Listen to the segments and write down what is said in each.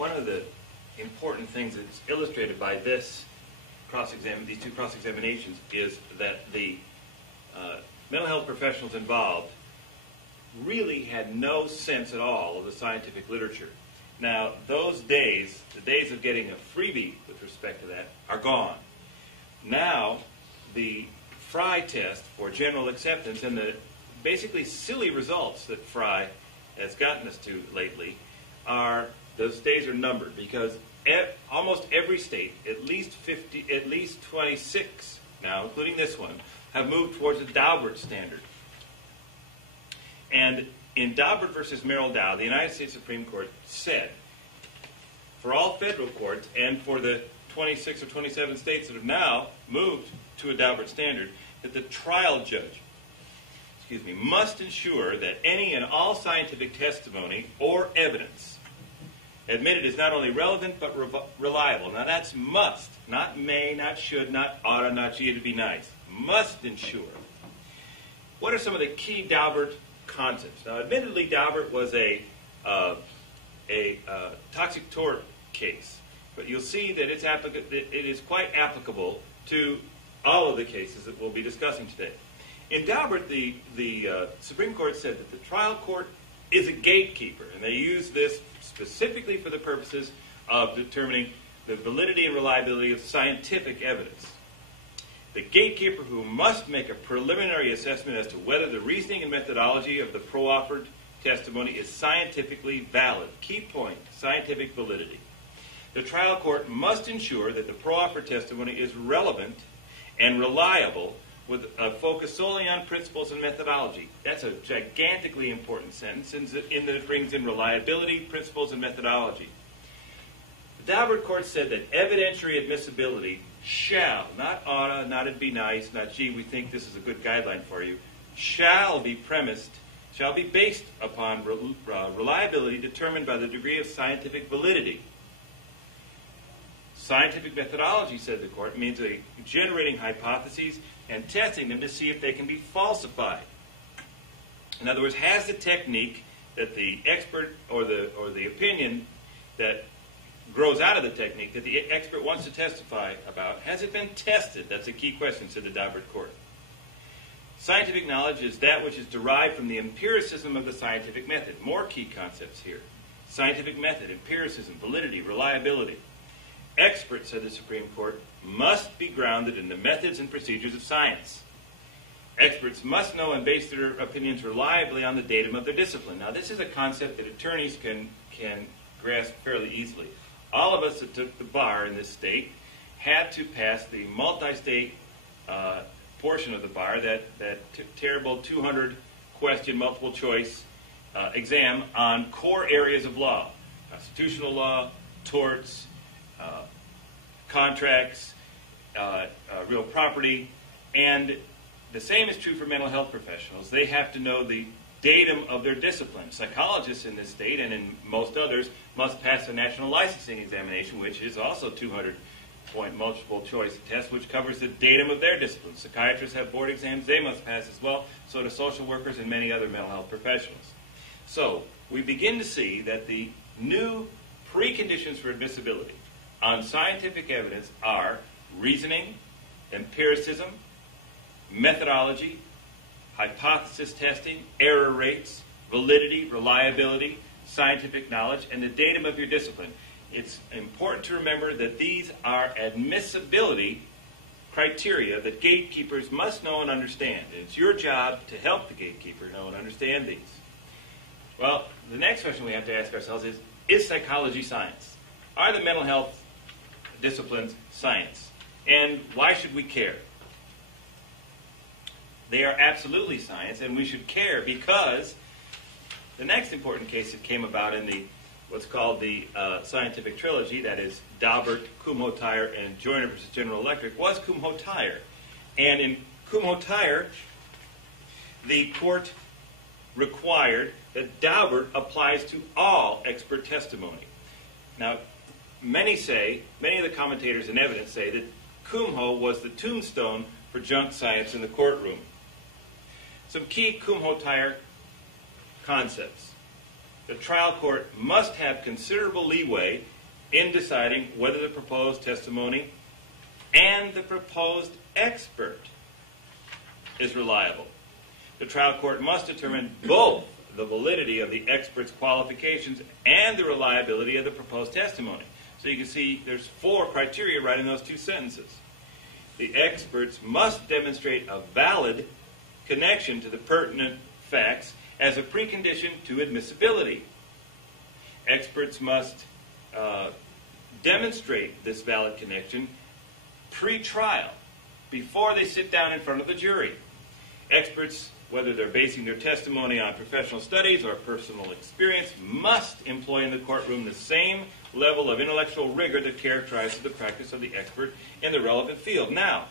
one of the important things that's illustrated by these two cross-examinations is that the mental health professionals involved really had no sense at all of the scientific literature. Now, those days, the days of getting a freebie with respect to that, are gone. Now, the Frye test for general acceptance and the basically silly results that Frye has gotten us to lately those days are numbered, because almost every state, at least 26 now, including this one, have moved towards the daubert standard. And in Daubert versus Merrill Dow, the United States Supreme Court said, for all federal courts and for the 26 or 27 states that have now moved to a Daubert standard, that the trial judge, must ensure that any and all scientific testimony or evidence admitted is not only relevant but reliable. Now that's must, not may, not should, not oughta, not gee to be nice. Must ensure. What are some of the key Daubert concepts? Now, admittedly, Daubert was a toxic tort case, but you'll see that it is quite applicable to all of the cases that we'll be discussing today. In Daubert, the Supreme Court said that the trial court is a gatekeeper, and they use this specifically for the purposes of determining the validity and reliability of scientific evidence. The gatekeeper who must make a preliminary assessment as to whether the reasoning and methodology of the pro-offered testimony is scientifically valid. Key point, scientific validity. The trial court must ensure that the pro-offered testimony is relevant and reliable with a focus solely on principles and methodology. That's a gigantically important sentence in that it brings in reliability, principles, and methodology. The Daubert court said that evidentiary admissibility shall, not oughta, not it'd be nice, not gee, we think this is a good guideline for you, shall be based upon reliability determined by the degree of scientific validity. Scientific methodology, said the court, means generating hypotheses and testing them to see if they can be falsified. In other words, has the technique that the expert or the opinion that grows out of the technique that the expert wants to testify about, has it been tested? That's a key question, said the Daubert court. Scientific knowledge is that which is derived from the empiricism of the scientific method. More key concepts here. Scientific method, empiricism, validity, reliability. Experts, said the Supreme Court, must be grounded in the methods and procedures of science. Experts must know and base their opinions reliably on the datum of their discipline. Now, this is a concept that attorneys can grasp fairly easily. All of us that took the bar in this state had to pass the multi-state portion of the bar, that terrible 200-question multiple-choice exam on core areas of law: constitutional law, torts, contracts, real property, and the same is true for mental health professionals. They have to know the datum of their discipline. Psychologists in this state and in most others must pass a national licensing examination, which is also 200-point multiple choice test, which covers the datum of their discipline. Psychiatrists have board exams they must pass as well, so do social workers and many other mental health professionals. So we begin to see that the new preconditions for admissibility on scientific evidence are reasoning, empiricism, methodology, hypothesis testing, error rates, validity, reliability, scientific knowledge, and the datum of your discipline. It's important to remember that these are admissibility criteria that gatekeepers must know and understand. And it's your job to help the gatekeeper know and understand these. Well, the next question we have to ask ourselves is psychology science? Are the mental health disciplines science? And why should we care? They are absolutely science, and we should care because the next important case that came about in what's called the scientific trilogy, that is Daubert, Kumho-Tyre, and Joyner versus General Electric, was Kumho-Tyre. And in Kumho-Tyre, the court required that Daubert applies to all expert testimony. Now, many of the commentators and evidence say that Kumho was the tombstone for junk science in the courtroom. Some key Kumho-Tyre concepts. the trial court must have considerable leeway in deciding whether the proposed testimony and the proposed expert is reliable. The trial court must determine both the validity of the expert's qualifications and the reliability of the proposed testimony. So you can see there's 4 criteria right in those 2 sentences. The experts must demonstrate a valid connection to the pertinent facts as a precondition to admissibility. Experts must demonstrate this valid connection pre-trial, before they sit down in front of the jury. Experts, whether they're basing their testimony on professional studies or personal experience, must employ in the courtroom the same level of intellectual rigor that characterizes the practice of the expert in the relevant field. Now,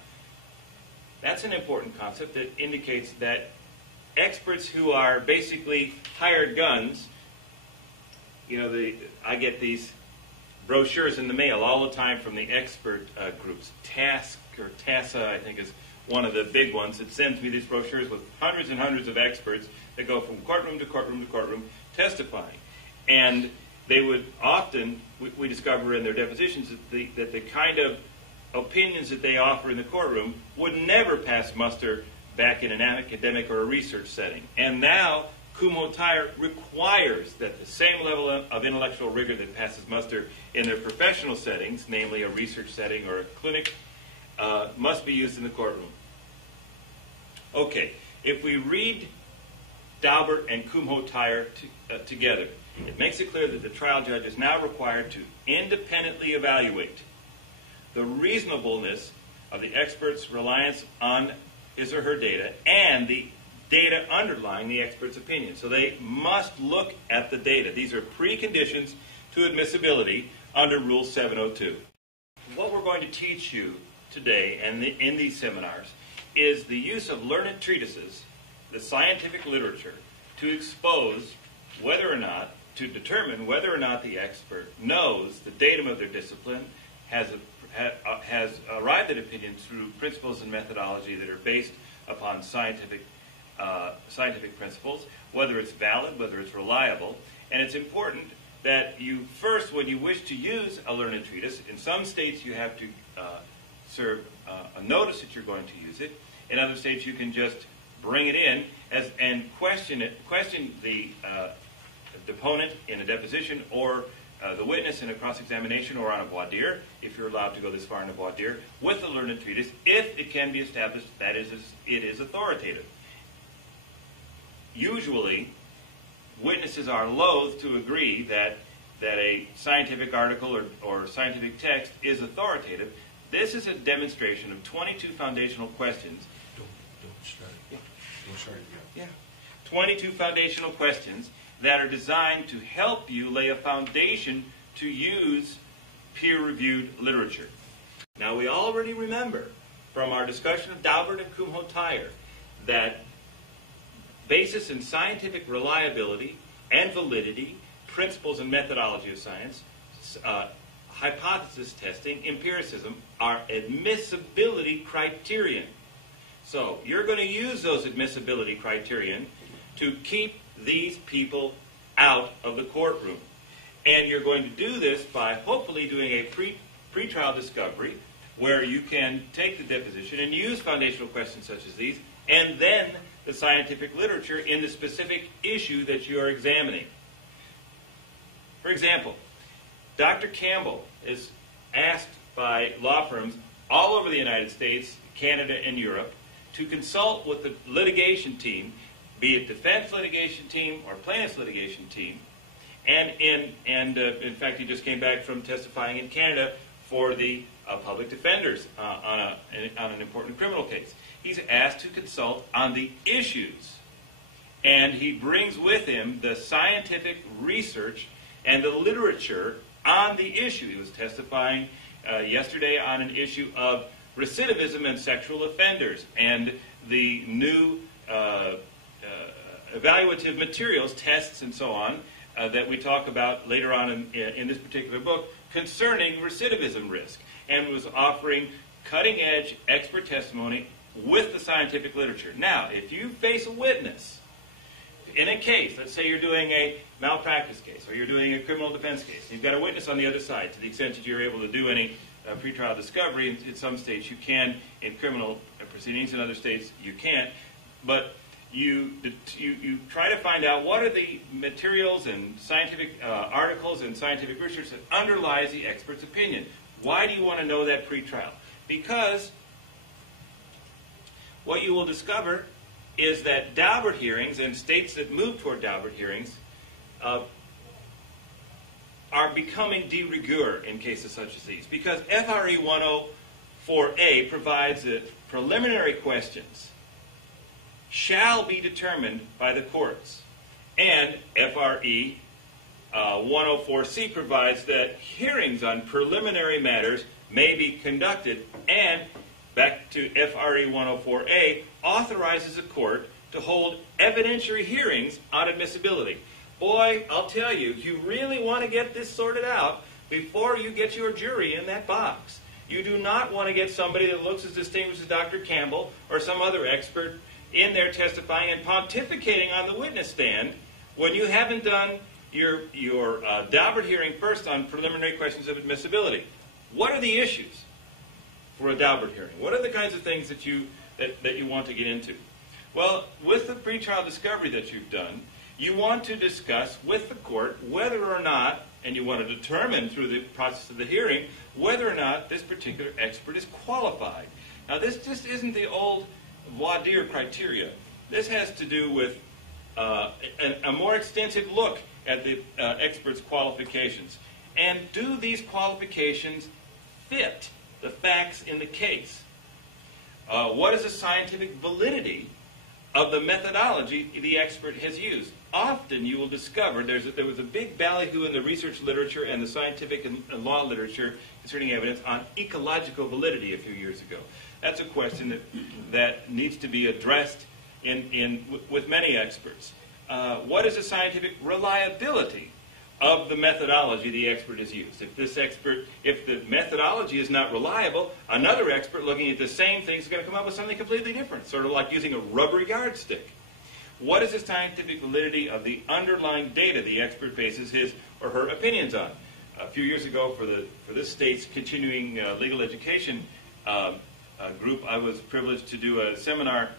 that's an important concept that indicates that experts who are basically hired guns, I get these brochures in the mail all the time from the expert groups. TASA, I think, is one of the big ones. It sends me these brochures with hundreds and hundreds of experts that go from courtroom to courtroom to courtroom testifying. And they would often, we discover in their depositions, that the kind of opinions that they offer in the courtroom would never pass muster back in an academic or a research setting. And now, Voir Dire requires that the same level of intellectual rigor that passes muster in their professional settings, namely a research setting or a clinic, must be used in the courtroom. Okay, if we read daubert and Voir Dire together, it makes it clear that the trial judge is now required to independently evaluate the reasonableness of the expert's reliance on his or her data and the data underlying the expert's opinion. So they must look at the data. These are preconditions to admissibility under Rule 702. What we're going to teach you today and in these seminars is the use of learned treatises, the scientific literature, to expose whether or not, to determine whether or not the expert knows the datum of their discipline, has arrived at opinions through principles and methodology that are based upon scientific principles, whether it's valid, whether it's reliable. And it's important that you first, when you wish to use a learned treatise, in some states you have to serve a notice that you're going to use it. In other states you can just bring it in and question the deponent in a deposition, or the witness in a cross-examination, or on a voir dire, if you're allowed to go this far in a voir dire, with the learned treatise, if it can be established that it is authoritative. Usually, witnesses are loath to agree that a scientific article or scientific text is authoritative. This is a demonstration of 22 foundational questions. Don't start. Yeah. Don't start yet. Yeah. 22 foundational questions that are designed to help you lay a foundation to use peer-reviewed literature. Now, we already remember from our discussion of daubert and Voir Dire that basis in scientific reliability and validity, principles and methodology of science, hypothesis testing, empiricism, are admissibility criterion. So you're going to use those admissibility criterion to keep these people out of the courtroom. And you're going to do this by hopefully doing a pre-trial discovery where you can take the deposition and use foundational questions such as these, and then the scientific literature in the specific issue that you are examining. For example, Dr. Campbell is asked by law firms all over the United States, Canada, and Europe to consult with the litigation team, be it defense litigation team or plaintiff's litigation team, and in fact he just came back from testifying in Canada for the public defenders on an important criminal case. He's asked to consult on the issues, and he brings with him the scientific research and the literature on the issue. He was testifying yesterday on an issue of recidivism and sexual offenders and the new evaluative materials, tests, and so on that we talk about later on in this particular book concerning recidivism risk, and was offering cutting-edge expert testimony with the scientific literature. Now, if you face a witness in a case, let's say you're doing malpractice case, or you're doing a criminal defense case. You've got a witness on the other side. To the extent that you're able to do any pretrial discovery, in some states you can. In criminal proceedings, in other states you can't. But you try to find out what are the materials and scientific articles and scientific research that underlies the expert's opinion. Why do you want to know that pretrial? Because what you will discover is that daubert hearings and states that move toward daubert hearings are becoming de rigueur in cases such as these. Because FRE 104A provides that preliminary questions shall be determined by the courts. And FRE 104C provides that hearings on preliminary matters may be conducted, and back to FRE 104A, authorizes a court to hold evidentiary hearings on admissibility. Boy, I'll tell you, you really want to get this sorted out before you get your jury in that box. You do not want to get somebody that looks as distinguished as Dr. Campbell or some other expert in there testifying and pontificating on the witness stand when you haven't done your daubert hearing first on preliminary questions of admissibility. What are the issues for a daubert hearing? What are the kinds of things that you want to get into? Well, with the pretrial discovery that you've done, you want to discuss with the court whether or not, and you want to determine through the process of the hearing, whether or not this particular expert is qualified. Now, this just isn't the old Voir Dire criteria. This has to do with a more extensive look at the expert's qualifications. And do these qualifications fit the facts in the case? What is the scientific validity of the methodology the expert has used? Often you will discover there was a big ballyhoo in the research literature and the scientific and law literature concerning evidence on ecological validity a few years ago. That's a question that needs to be addressed with many experts. What is the scientific reliability of the methodology the expert has used? If the methodology is not reliable, another expert looking at the same thing is going to come up with something completely different, sort of like using a rubber yardstick. What is the scientific validity of the underlying data the expert bases his or her opinions on? A few years ago, for this state's continuing legal education group, I was privileged to do a seminar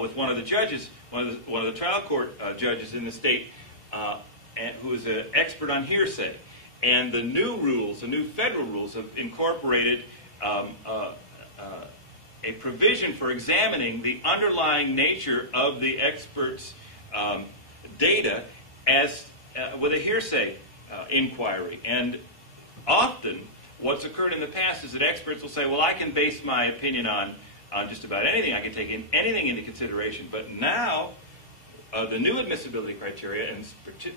with one of the judges, one of the trial court judges in the state, who is an expert on hearsay. And the new rules, the new federal rules, have incorporated a provision for examining the underlying nature of the expert's data as with a hearsay inquiry. And often, what's occurred in the past is that experts will say, well, I can base my opinion on just about anything. I can take anything into consideration. But now, the new admissibility criteria, and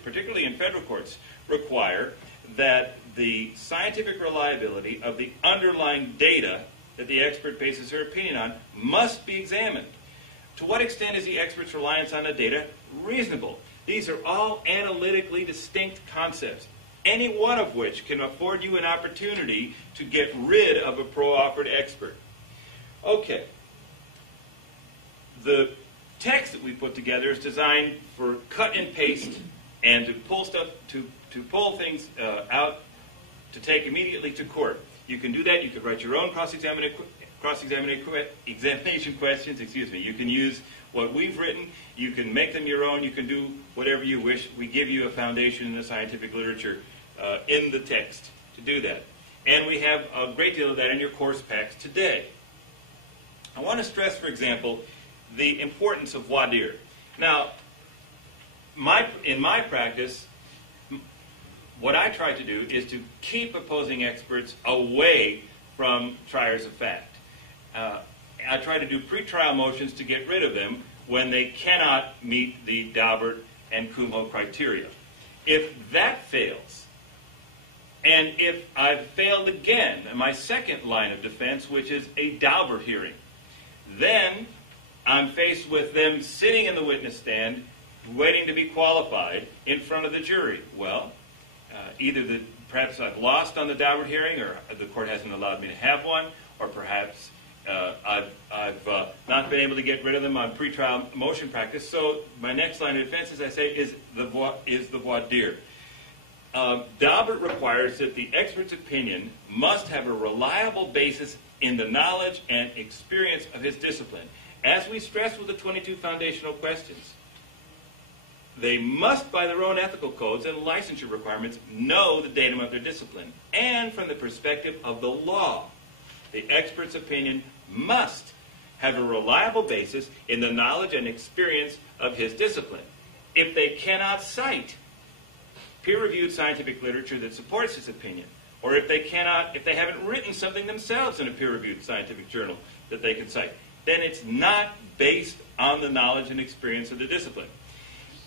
particularly in federal courts, require that the scientific reliability of the underlying data that the expert bases her opinion on must be examined. To what extent is the expert's reliance on the data reasonable? These are all analytically distinct concepts, any one of which can afford you an opportunity to get rid of a pro-offered expert. Okay. The text that we put together is designed for cut and paste and to pull stuff, to pull things out to take immediately to court. You can do that. You could write your own cross-examination questions. You can use what we've written. You can make them your own. You can do whatever you wish. We give you a foundation in the scientific literature in the text to do that. And we have a great deal of that in your course packs today. I want to stress, for example, the importance of voir dire. Now, in my practice, what I try to do is to keep opposing experts away from triers of fact. I try to do pretrial motions to get rid of them when they cannot meet the daubert and Kumho criteria. If that fails, and if I've failed again in my second line of defense, which is a daubert hearing, then I'm faced with them sitting in the witness stand, waiting to be qualified in front of the jury. Well, either perhaps I've lost on the daubert hearing, or the court hasn't allowed me to have one, or perhaps I've not been able to get rid of them on pretrial motion practice. So my next line of defense, as I say, is the voir dire. Daubert requires that the expert's opinion must have a reliable basis in the knowledge and experience of his discipline. As we stress with the 22 foundational questions, they must, by their own ethical codes and licensure requirements, know the datum of their discipline. And from the perspective of the law, the expert's opinion must have a reliable basis in the knowledge and experience of his discipline. If they cannot cite peer-reviewed scientific literature that supports his opinion, or if they haven't written something themselves in a peer-reviewed scientific journal that they can cite, then it's not based on the knowledge and experience of the discipline.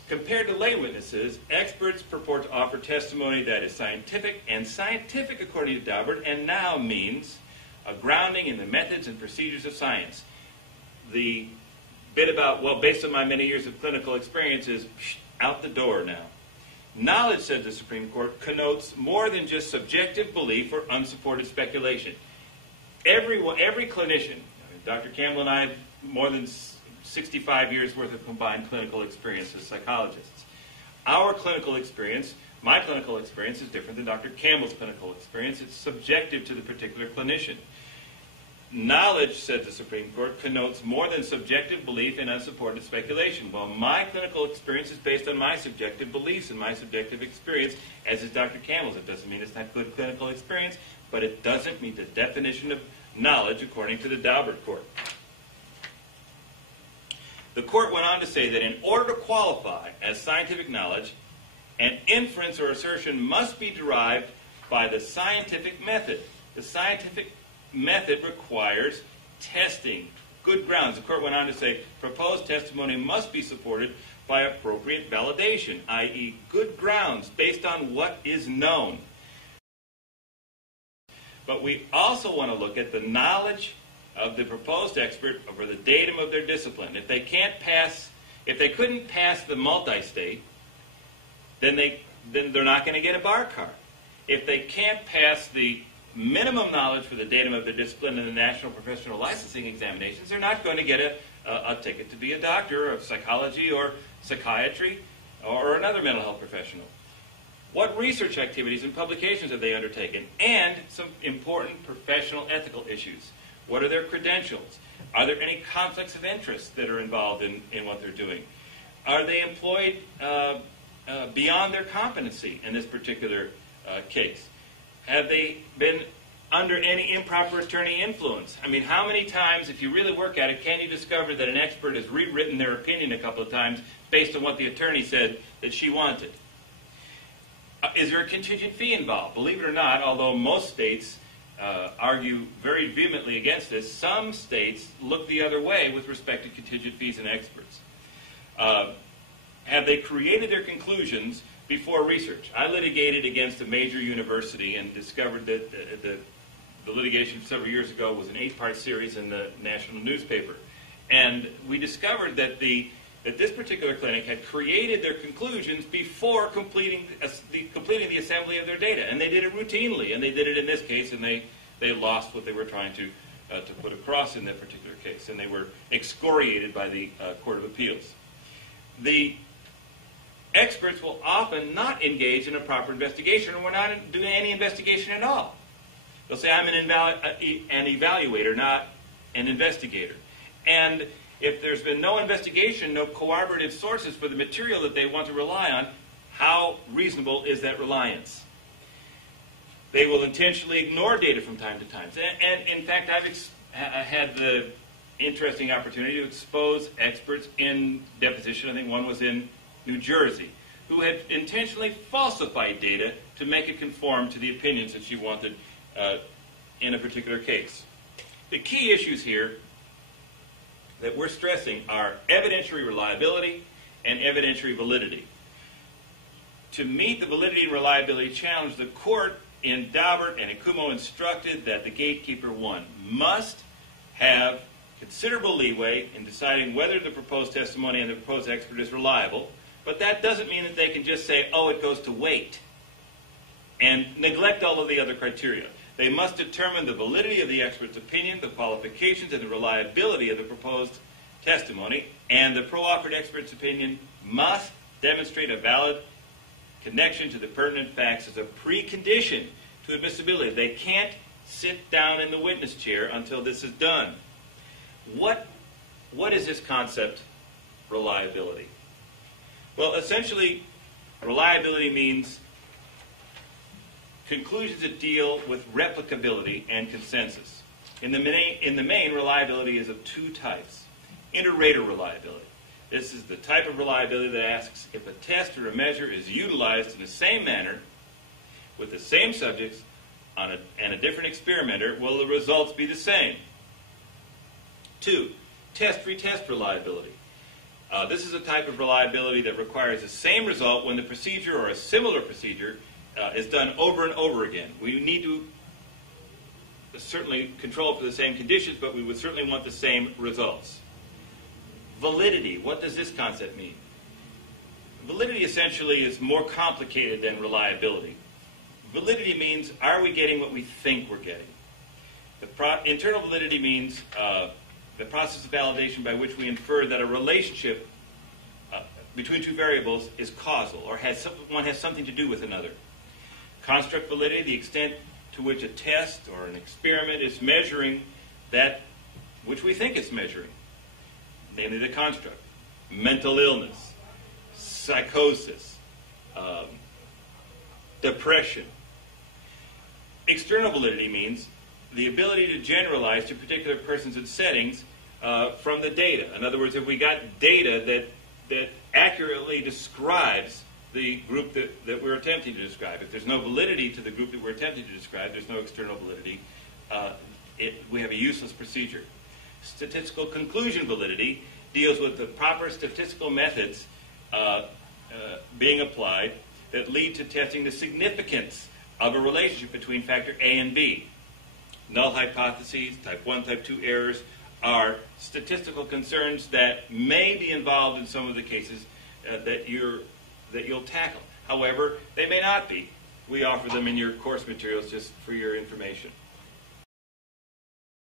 Compared to lay witnesses, experts purport to offer testimony that is scientific, and scientific, according to Daubert, and now means a grounding in the methods and procedures of science. The bit about, well, based on my many years of clinical experience is out the door now. Knowledge, said the Supreme Court, connotes more than just subjective belief or unsupported speculation. Every clinician, Dr. Campbell and I have more than 65 years worth of combined clinical experience as psychologists. Our clinical experience, my clinical experience, is different than Dr. Campbell's clinical experience. It's subjective to the particular clinician. Knowledge, said the Supreme Court, connotes more than subjective belief and unsupported speculation. Well, my clinical experience is based on my subjective beliefs and my subjective experience, as is Dr. Campbell's. It doesn't mean it's not good clinical experience, but it doesn't meet the definition of knowledge according to the Daubert Court. The court went on to say that in order to qualify as scientific knowledge, an inference or assertion must be derived by the scientific method. The scientific method requires testing, good grounds. The court went on to say proposed testimony must be supported by appropriate validation, i.e. good grounds based on what is known. But we also want to look at the knowledge of the proposed expert over the datum of their discipline. If they couldn't pass the multi-state, then they're not going to get a bar card. If they can't pass the minimum knowledge for the datum of their discipline in the National Professional Licensing Examinations, they're not going to get a ticket to be a doctor of psychology or psychiatry or another mental health professional. What research activities and publications have they undertaken? And some important professional ethical issues. What are their credentials? Are there any conflicts of interest that are involved in what they're doing? Are they employed beyond their competency in this particular case? Have they been under any improper attorney influence? I mean, how many times, if you really work at it, can you discover that an expert has rewritten their opinion a couple of times based on what the attorney said that she wanted? Is there a contingent fee involved? Believe it or not, although most states argue very vehemently against this, some states look the other way with respect to contingent fees and experts. Have they created their conclusions before research? I litigated against a major university and discovered that the litigation several years ago was an 8-part series in the national newspaper. And we discovered that this particular clinic had created their conclusions before completing the assembly of their data. And they did it routinely, and they did it in this case, and they lost what they were trying to put across in that particular case, and they were excoriated by the Court of Appeals. The experts will often not engage in a proper investigation, or will not do any investigation at all. They'll say, I'm an evaluator, not an investigator. And if there's been no investigation, no corroborative sources for the material that they want to rely on, how reasonable is that reliance? They will intentionally ignore data from time to time. And in fact, I've had the interesting opportunity to expose experts in deposition. I think one was in New Jersey, who had intentionally falsified data to make it conform to the opinions that she wanted in a particular case. The key issues here that we're stressing are evidentiary reliability and evidentiary validity. To meet the validity and reliability challenge, the court in Daubert and Ikumo instructed that the gatekeeper, one, must have considerable leeway in deciding whether the proposed testimony and the proposed expert is reliable, but that doesn't mean that they can just say, oh, it goes to weight, and neglect all of the other criteria. They must determine the validity of the expert's opinion, the qualifications, and the reliability of the proposed testimony, and the pro-offered expert's opinion must demonstrate a valid connection to the pertinent facts as a precondition to admissibility. They can't sit down in the witness chair until this is done. What is this concept, reliability? Well, essentially, reliability means conclusions that deal with replicability and consensus. In the main, reliability is of two types. Inter-rater reliability. This is the type of reliability that asks if a test or a measure is utilized in the same manner with the same subjects and a different experimenter, will the results be the same? 2. Test-retest reliability. This is a type of reliability that requires the same result when the procedure or a similar procedure is done over and over again. We need to certainly control for the same conditions, but we would certainly want the same results. Validity. What does this concept mean? Validity essentially is more complicated than reliability. Validity means, are we getting what we think we're getting? Internal validity means the process of validation by which we infer that a relationship between two variables is causal or one has something to do with another. Construct validity, the extent to which a test or an experiment is measuring that which we think it's measuring, namely the construct. Mental illness, psychosis, depression. External validity means the ability to generalize to particular persons and settings from the data. In other words, if we got data that accurately describes the group that we're attempting to describe. If there's no validity to the group that we're attempting to describe, there's no external validity, we have a useless procedure. Statistical conclusion validity deals with the proper statistical methods being applied that lead to testing the significance of a relationship between factor A and B. Null hypotheses, type 1, type 2 errors are statistical concerns that may be involved in some of the cases that you'll tackle. However, they may not be. We offer them in your course materials just for your information.